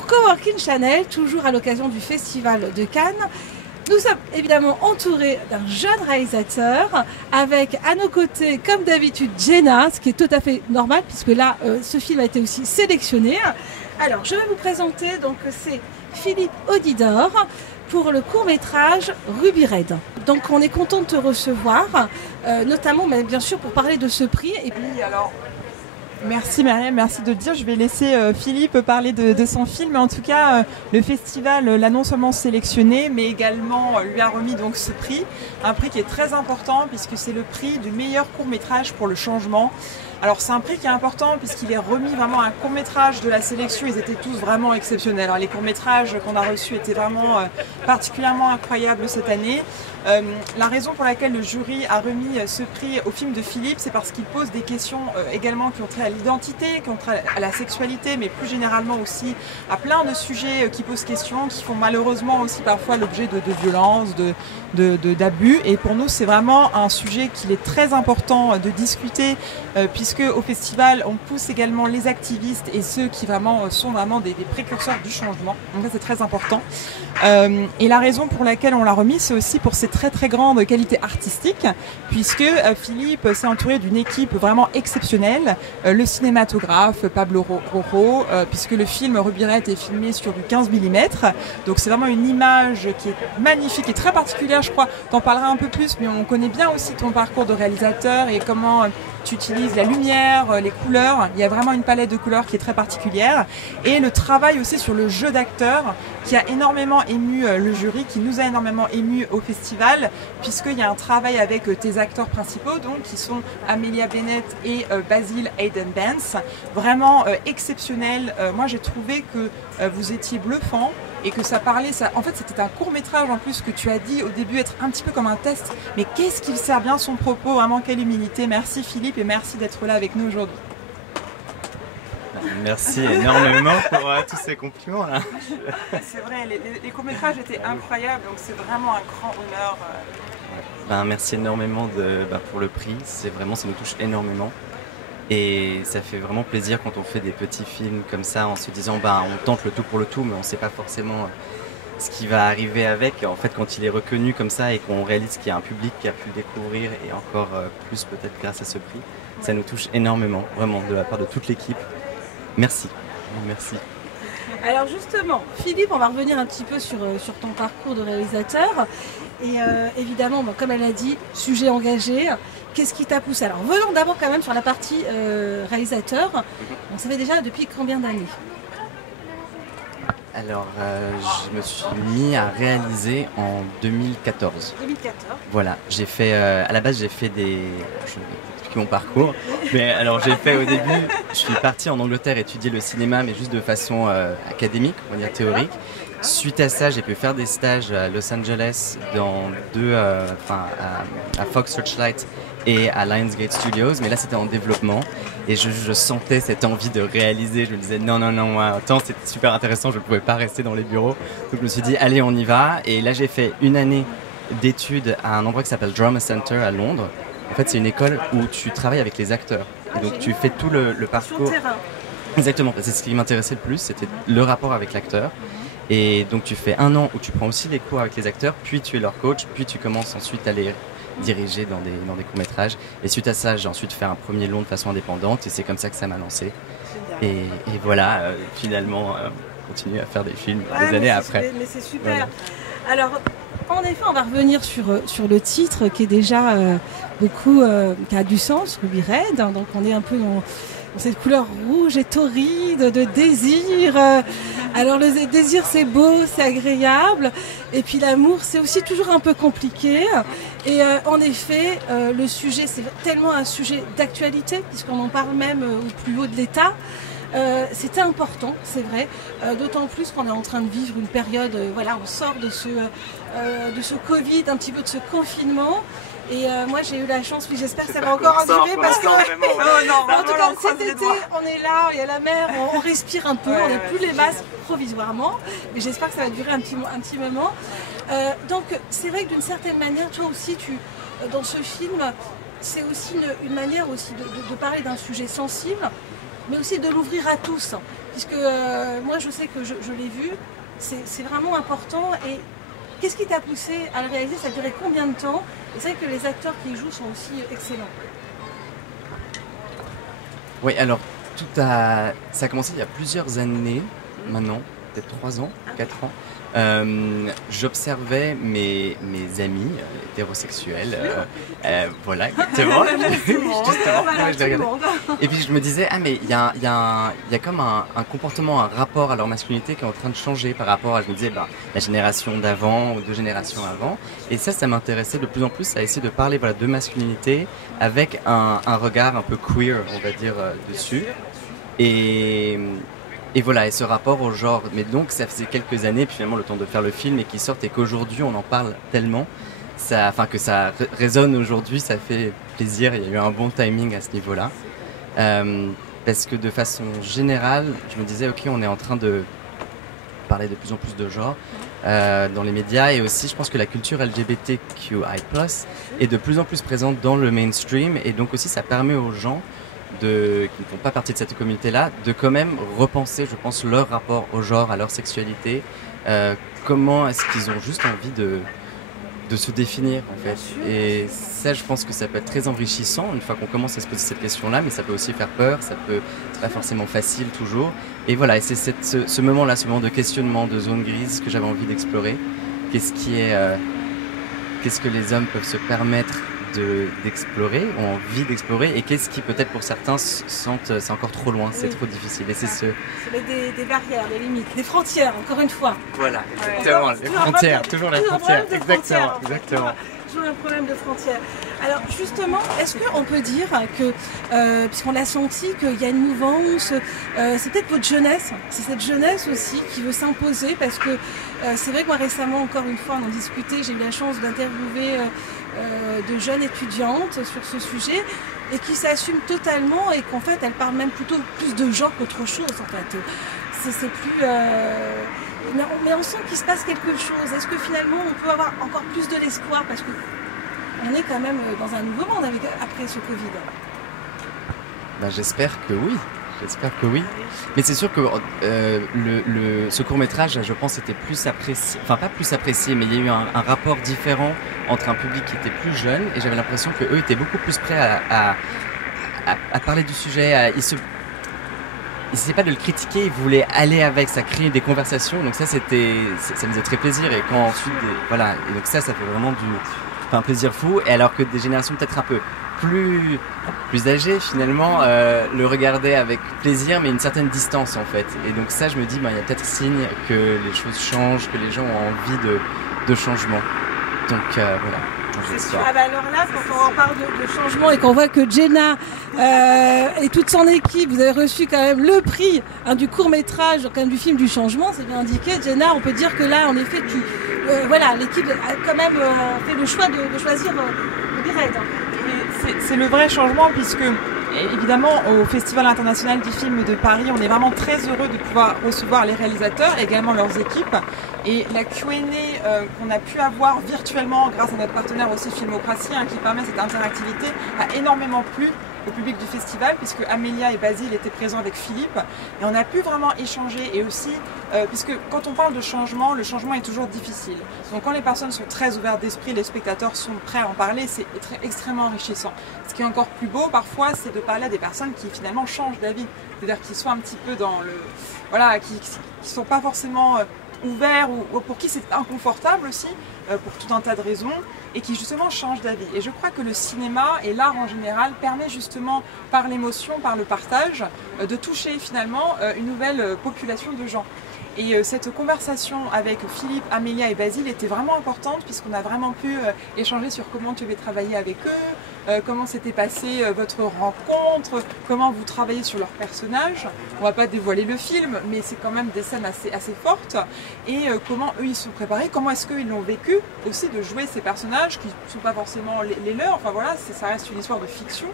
Pour Coworking Channel, toujours à l'occasion du Festival de Cannes, nous sommes évidemment entourés d'un jeune réalisateur avec à nos côtés, comme d'habitude, Jenna, ce qui est tout à fait normal puisque là, ce film a été aussi sélectionné. Alors, je vais vous présenter, donc c'est Philippe Audidor pour le court-métrage Ruby Red. Donc, on est content de te recevoir, notamment, mais bien sûr, pour parler de ce prix. Et puis, alors... Merci Mariam, merci de le dire. Je vais laisser Philippe parler de son film. En tout cas, le festival l'a non seulement sélectionné, mais également lui a remis donc ce prix. Un prix qui est très important puisque c'est le prix du meilleur court-métrage pour le changement. Alors c'est un prix qui est important puisqu'il est remis vraiment à un court-métrage de la sélection. Ils étaient tous vraiment exceptionnels. Alors, les courts-métrages qu'on a reçus étaient vraiment particulièrement incroyables cette année. La raison pour laquelle le jury a remis ce prix au film de Philippe, c'est parce qu'il pose des questions également qui ont trait à l'identité, qui ont trait à la sexualité, mais plus généralement aussi à plein de sujets qui posent question, qui font malheureusement aussi parfois l'objet de violences, d'abus. Et pour nous, c'est vraiment un sujet qu'il est très important de discuter, puisque au festival, on pousse également les activistes et ceux qui vraiment sont vraiment des précurseurs du changement. Donc ça, c'est très important. Et la raison pour laquelle on l'a remis, c'est aussi pour ses très grande qualité artistique, puisque Philippe s'est entouré d'une équipe vraiment exceptionnelle. Le cinématographe Pablo Rojo, puisque le film Ruby Red est filmé sur du 15 mm. Donc c'est vraiment une image qui est magnifique et très particulière, je crois. T'en parleras un peu plus, mais on connaît bien aussi ton parcours de réalisateur et comment tu utilises la lumière, les couleurs. Il y a vraiment une palette de couleurs qui est très particulière. Et le travail aussi sur le jeu d'acteur qui a énormément ému le jury, qui nous a énormément ému au festival, puisqu'il y a un travail avec tes acteurs principaux, donc qui sont Amelia Bennett et Basil Hayden-Benz. Vraiment exceptionnel. Moi, j'ai trouvé que vous étiez bluffant et que ça parlait, en fait c'était un court-métrage en plus que tu as dit au début être un petit peu comme un test, mais qu'est-ce qu'il sert bien son propos, vraiment quelle humilité. Merci Philippe et merci d'être là avec nous aujourd'hui. Merci énormément pour tous ces compliments là. C'est vrai, les courts-métrages étaient incroyables, donc c'est vraiment un grand honneur. Merci énormément pour le prix, c'est vraiment, ça nous touche énormément. Et ça fait vraiment plaisir quand on fait des petits films comme ça en se disant on tente le tout pour le tout, mais on ne sait pas forcément ce qui va arriver avec. En fait, quand il est reconnu comme ça et qu'on réalise qu'il y a un public qui a pu le découvrir et encore plus peut-être grâce à ce prix, ça nous touche énormément, vraiment, de la part de toute l'équipe. Merci. Merci. Alors justement, Philippe, on va revenir un petit peu sur ton parcours de réalisateur. Et évidemment, comme elle a dit, sujet engagé. Qu'est-ce qui t'a poussé? Alors venons d'abord quand même sur la partie réalisateur. On savait déjà depuis combien d'années? Alors, je me suis mis à réaliser en 2014. 2014. Voilà, j'ai fait, à la base j'ai fait je vais expliquer mon parcours, mais alors j'ai fait au début, je suis parti en Angleterre étudier le cinéma, mais juste de façon académique, on va dire théorique. Suite à ça, j'ai pu faire des stages à Los Angeles dans à Fox Searchlight et à Lionsgate Studios, mais là c'était en développement et je sentais cette envie de réaliser. Je me disais non, tant c'était super intéressant, je ne pouvais pas rester dans les bureaux, donc je me suis dit allez on y va. Et là j'ai fait une année d'études à un endroit qui s'appelle Drama Center à Londres. En fait c'est une école où tu travailles avec les acteurs et donc tu fais tout le parcours. Sur le terrain. Exactement, c'est ce qui m'intéressait le plus, c'était le rapport avec l'acteur. Et donc tu fais un an où tu prends aussi des cours avec les acteurs, puis tu es leur coach, puis tu commences ensuite à les diriger dans des courts-métrages. Et suite à ça, j'ai ensuite fait un premier long de façon indépendante et c'est comme ça que ça m'a lancé. Et voilà, finalement, on continue à faire des films des années après. Mais c'est super. Voilà. Alors, en effet, on va revenir sur le titre qui est déjà qui a du sens, Ruby Red. Donc on est un peu dans cette couleur rouge et torride de désir. Alors le désir c'est beau, c'est agréable, et puis l'amour c'est aussi toujours un peu compliqué. Et en effet, le sujet c'est tellement un sujet d'actualité, puisqu'on en parle même au plus haut de l'État. C'était important, c'est vrai, d'autant plus qu'on est en train de vivre une période, on sort de ce Covid, un petit peu de ce confinement. Et moi j'ai eu la chance, j'espère que ça va encore durer parce que en tout cas cet été on est là, il y a la mer, on respire un peu, on n'est plus les masques provisoirement, mais j'espère que ça va durer un petit moment. Donc c'est vrai que d'une certaine manière, toi aussi dans ce film, c'est aussi une manière aussi de parler d'un sujet sensible, mais aussi de l'ouvrir à tous, puisque moi je sais que je l'ai vu, c'est vraiment important. Et qu'est-ce qui t'a poussé à le réaliser? Ça a duré combien de temps? Et c'est vrai que les acteurs qui y jouent sont aussi excellents. Oui, alors ça a commencé il y a plusieurs années maintenant, peut-être 3 ans, 4 ans. J'observais mes amis hétérosexuels, voilà, exactement. Justement, ouais, je les regardais. Et puis je me disais, ah mais il y a comme un comportement, un rapport à leur masculinité qui est en train de changer par rapport à, je me disais, la génération d'avant ou 2 générations avant. Et ça m'intéressait de plus en plus à essayer de parler de masculinité avec un regard un peu queer, on va dire, dessus. Et voilà, et ce rapport au genre. Mais donc, ça faisait quelques années, puis finalement, le temps de faire le film et qu'il sorte, et qu'aujourd'hui, on en parle tellement, que ça résonne aujourd'hui, ça fait plaisir. Il y a eu un bon timing à ce niveau-là. Parce que de façon générale, je me disais, ok, on est en train de parler de plus en plus de genre dans les médias, et aussi, je pense que la culture LGBTQI+, est de plus en plus présente dans le mainstream, et donc aussi, ça permet aux gens qui ne font pas partie de cette communauté-là, de quand même repenser, je pense, leur rapport au genre, à leur sexualité. Comment est-ce qu'ils ont juste envie de se définir, en fait. Et ça, je pense que ça peut être très enrichissant une fois qu'on commence à se poser cette question-là, mais ça peut aussi faire peur, ça peut être pas forcément facile toujours. Et voilà, et c'est ce moment-là, ce moment de questionnement, de zone grise que j'avais envie d'explorer. Qu'est-ce que les hommes peuvent se permettre d'explorer, ont envie d'explorer, et qu'est-ce qui peut-être pour certains sentent c'est encore trop loin, c'est trop difficile. Et c'est des barrières, des limites, des frontières, encore une fois. Voilà, exactement, les frontières, toujours la frontière, exactement. Toujours un problème de frontières. Alors justement, est-ce qu'on peut dire que, puisqu'on l'a senti, qu'il y a une mouvance, c'est peut-être votre jeunesse, c'est cette jeunesse aussi qui veut s'imposer, parce que c'est vrai que moi récemment, encore une fois, on en discutait, j'ai eu la chance d'interviewer de jeunes étudiantes sur ce sujet, et qui s'assument totalement, et qu'en fait elles parlent même plutôt plus de genre qu'autre chose en fait. C'est plus... mais on sent qu'il se passe quelque chose. Est-ce que finalement on peut avoir encore plus de l'espoir, parce qu'on est quand même dans un nouveau monde après ce Covid? J'espère que oui. Mais c'est sûr que ce court-métrage, je pense, était plus apprécié, enfin pas plus apprécié, mais il y a eu un rapport différent entre un public qui était plus jeune, et j'avais l'impression qu'eux étaient beaucoup plus prêts à parler du sujet, ils essayaient pas de le critiquer, ils voulaient aller avec, ça créait des conversations, donc ça me faisait très plaisir, et quand ensuite, voilà, et donc ça fait vraiment un plaisir fou, et alors que des générations peut-être un peu plus âgés finalement le regardaient avec plaisir, mais une certaine distance en fait. Et donc ça, je me dis, il y a peut-être signe que les choses changent, que les gens ont envie de changement. Donc voilà. Alors là, quand on en parle de changement et qu'on voit que Jenna et toute son équipe, vous avez reçu quand même le prix du court-métrage, quand même du film du changement, c'est bien indiqué. Jenna, on peut dire que là, en effet, l'équipe a quand même fait le choix de choisir Ruby Red. C'est le vrai changement, puisque évidemment au Festival international du film de Paris, on est vraiment très heureux de pouvoir recevoir les réalisateurs et également leurs équipes. Et la Q&A qu'on a pu avoir virtuellement grâce à notre partenaire aussi Filmocratie, qui permet cette interactivité, a énormément plu au public du festival, puisque Amélia et Basile étaient présents avec Philippe, et on a pu vraiment échanger. Et aussi puisque quand on parle de changement, le changement est toujours difficile, donc quand les personnes sont très ouvertes d'esprit, les spectateurs sont prêts à en parler, c'est extrêmement enrichissant. Ce qui est encore plus beau parfois, c'est de parler à des personnes qui finalement changent d'avis, c'est-à-dire qui sont un petit peu dans le... voilà, qui sont pas forcément ouverts, ou pour qui c'est inconfortable aussi, pour tout un tas de raisons, et qui justement changent d'avis. Et je crois que le cinéma et l'art en général permet justement, par l'émotion, par le partage, de toucher finalement une nouvelle population de gens. Et cette conversation avec Philippe, Amélia et Basile était vraiment importante, puisqu'on a vraiment pu échanger sur comment tu avais travaillé avec eux, comment s'était passée votre rencontre, comment vous travaillez sur leurs personnages. On va pas dévoiler le film, mais c'est quand même des scènes assez fortes. Et comment eux ils sont préparés, comment est-ce qu'ils l'ont vécu aussi de jouer ces personnages qui ne sont pas forcément les leurs. Enfin voilà, ça reste une histoire de fiction.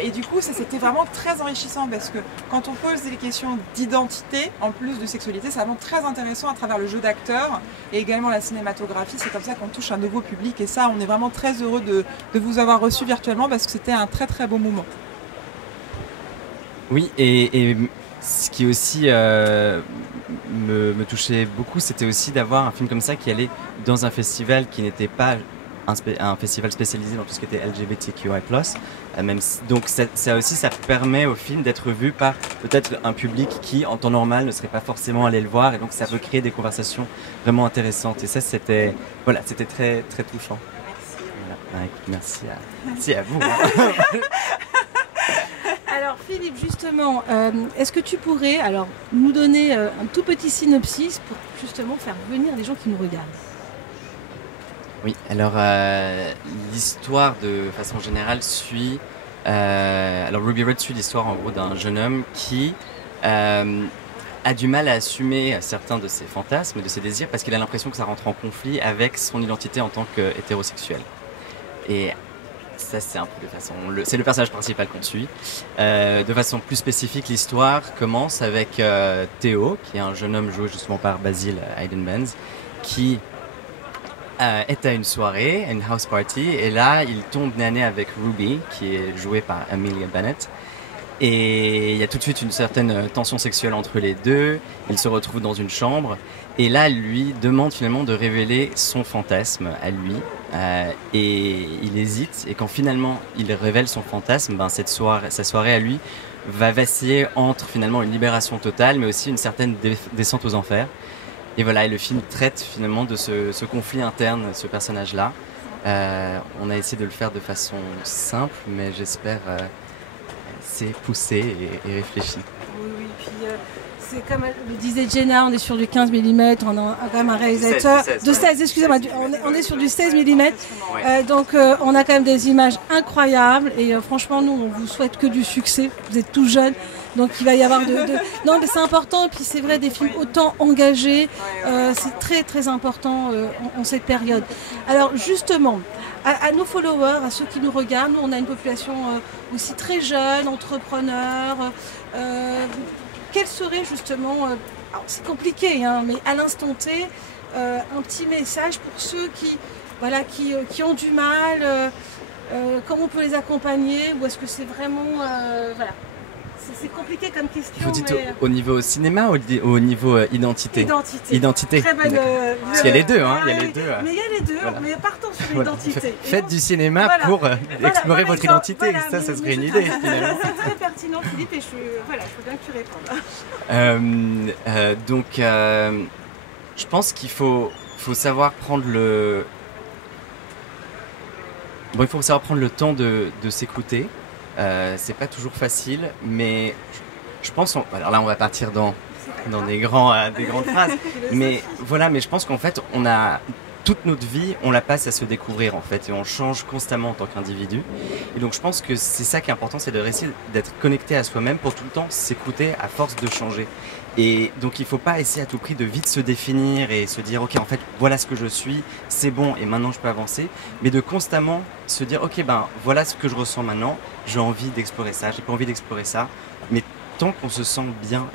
Et du coup, ça c'était vraiment très enrichissant, parce que quand on pose des questions d'identité, en plus de sexualité, c'est vraiment très intéressant à travers le jeu d'acteurs et également la cinématographie. C'est comme ça qu'on touche un nouveau public, et ça, on est vraiment très heureux de vous avoir reçu virtuellement, parce que c'était un très très beau moment. Oui, et ce qui aussi me touchait beaucoup, c'était aussi d'avoir un film comme ça qui allait dans un festival qui n'était pas un festival spécialisé dans tout ce qui était LGBTQI+. Donc ça aussi, ça permet au film d'être vu par peut-être un public qui, en temps normal, ne serait pas forcément allé le voir. Et donc ça peut créer des conversations vraiment intéressantes. Et ça, c'était très, très touchant. Voilà. Merci à vous. Alors Philippe, justement, est-ce que tu pourrais nous donner un tout petit synopsis pour justement faire venir les gens qui nous regardent? Oui, alors l'histoire de façon générale suit... alors Ruby Red suit l'histoire en gros d'un jeune homme qui a du mal à assumer certains de ses fantasmes et de ses désirs parce qu'il a l'impression que ça rentre en conflit avec son identité en tant qu'hétérosexuel. Et ça c'est un peu de façon... C'est le personnage principal qu'on suit. De façon plus spécifique, l'histoire commence avec Théo, qui est un jeune homme joué justement par Basil Hayden-Benz, qui... est à une soirée, une house party, et là il tombe nez à nez avec Ruby, qui est jouée par Amelia Bennett, et il y a tout de suite une certaine tension sexuelle entre les deux. Ils se retrouvent dans une chambre, et là lui demande finalement de révéler son fantasme à lui, et il hésite, et quand finalement il révèle son fantasme, sa soirée à lui va vaciller entre finalement une libération totale, mais aussi une certaine descente aux enfers. Et voilà, et le film traite finalement de ce conflit interne, ce personnage-là. On a essayé de le faire de façon simple, mais j'espère c'est poussé et réfléchi. Oui, puis c'est comme le disait Jenna, on est sur du 15 mm, on a quand même un réalisateur... De 16, excusez-moi, on est sur du 16 mm, donc on a quand même des images incroyables, et franchement, nous, on vous souhaite que du succès, vous êtes tout jeune. Donc il va y avoir Non, mais c'est important, et puis c'est vrai, des films autant engagés, c'est très très important en cette période. Alors justement, à nos followers, à ceux qui nous regardent, nous on a une population aussi très jeune, entrepreneurs. Quel serait justement, alors c'est compliqué, hein, mais à l'instant T, un petit message pour ceux qui ont du mal, comment on peut les accompagner, ou est-ce que c'est vraiment... voilà. C'est compliqué comme question. Vous dites au niveau cinéma ou au niveau identité? Identité. Très bonne, parce qu'il y a les deux, hein. Il y a les deux. Mais il y a les deux, voilà. Mais partons sur l'identité. Faites du cinéma pour explorer votre identité. Ça serait une idée finalement. C'est très pertinent, Philippe, et je veux bien que tu répondes. Donc, je pense qu'il faut savoir prendre le... Bon, il faut savoir prendre le temps de s'écouter. C'est pas toujours facile, mais je pense... Alors là, on va partir dans des grandes phrases. Mais voilà, mais je pense qu'en fait, on a... Toute notre vie, on la passe à se découvrir en fait, et on change constamment en tant qu'individu. Et donc je pense que c'est ça qui est important, c'est de réussir d'être connecté à soi-même pour tout le temps s'écouter à force de changer. Et donc il ne faut pas essayer à tout prix de vite se définir et se dire ok, en fait voilà ce que je suis, c'est bon et maintenant je peux avancer, mais de constamment se dire ok, ben voilà ce que je ressens maintenant, j'ai envie d'explorer ça, j'ai pas envie d'explorer ça, mais tant qu'on se sent bien,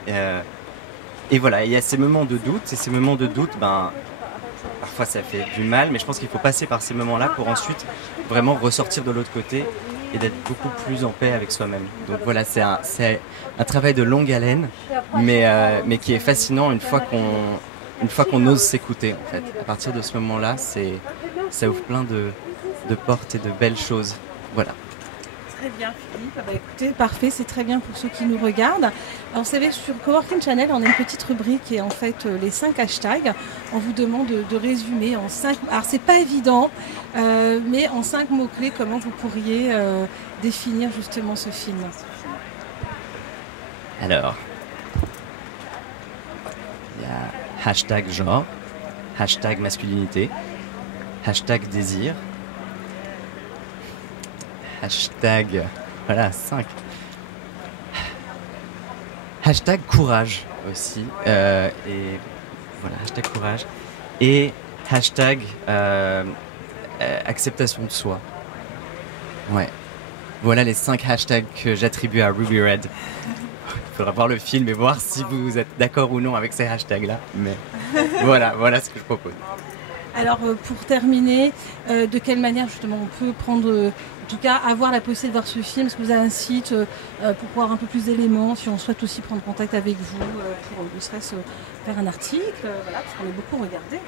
et voilà, il y a ces moments de doute, et ces moments de doute, ben parfois ça fait du mal, mais je pense qu'il faut passer par ces moments-là pour ensuite vraiment ressortir de l'autre côté et d'être beaucoup plus en paix avec soi-même. Donc voilà, c'est un travail de longue haleine, mais qui est fascinant une fois qu'on ose s'écouter en fait. À partir de ce moment-là, ça ouvre plein de portes et de belles choses. Voilà. Très bien Philippe, bah, écoutez, parfait, c'est très bien pour ceux qui nous regardent. Alors, vous savez, sur Coworking Channel, on a une petite rubrique qui est en fait les 5 hashtags. On vous demande de résumer en 5... Alors c'est pas évident, mais en 5 mots-clés, comment vous pourriez définir justement ce film? Alors, il y a hashtag genre, hashtag masculinité, hashtag désir, hashtag, voilà, 5. Hashtag courage aussi. Et voilà, hashtag courage. Et hashtag acceptation de soi. Ouais. Voilà les 5 hashtags que j'attribue à Ruby Red. Il faudra voir le film et voir si vous êtes d'accord ou non avec ces hashtags-là. Mais voilà ce que je propose. Alors pour terminer, de quelle manière justement on peut prendre, en tout cas avoir la possibilité de voir ce film? Est-ce que vous avez un site pour pouvoir un peu plus d'éléments si on souhaite aussi prendre contact avec vous pour ne serait-ce faire un article, voilà, parce qu'on est beaucoup regardé.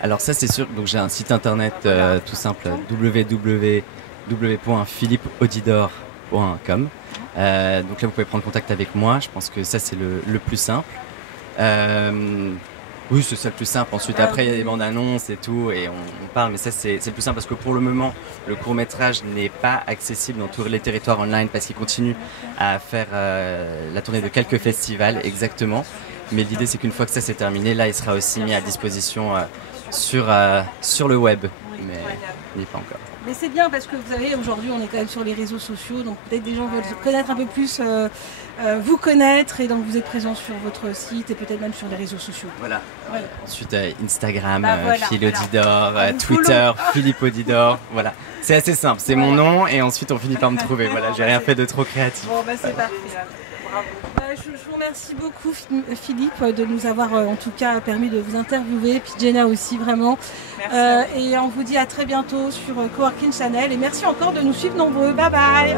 Alors ça c'est sûr, donc j'ai un site internet tout simple, www.philippeaudidor.com. Donc là vous pouvez prendre contact avec moi, je pense que ça c'est le plus simple. Oui, c'est ça le plus simple. Ensuite, après, il y a des bandes annonces et tout, et on parle, mais ça, c'est le plus simple parce que pour le moment, le court-métrage n'est pas accessible dans tous les territoires online parce qu'il continue à faire la tournée de quelques festivals, exactement. Mais l'idée, c'est qu'une fois que ça c'est terminé, là, il sera aussi mis à disposition sur le web. Mais il n'y est pas encore. Mais c'est bien parce que vous savez, aujourd'hui, on est quand même sur les réseaux sociaux, donc peut-être des gens veulent connaître un peu plus, vous connaître, et donc vous êtes présent sur votre site et peut-être même sur les réseaux sociaux. Voilà. Ensuite, Instagram, voilà, Phil Audidor, Twitter, Philippe Audidor. Voilà. C'est assez simple, c'est mon nom et ensuite on finit par me trouver. Voilà, j'ai rien fait de trop créatif. Bon, bah c'est parfait. Bravo. Je vous remercie beaucoup Philippe de nous avoir en tout cas permis de vous interviewer, puis Jenna aussi vraiment. Et on vous dit à très bientôt sur Coworking Channel et merci encore de nous suivre nombreux. Bye bye.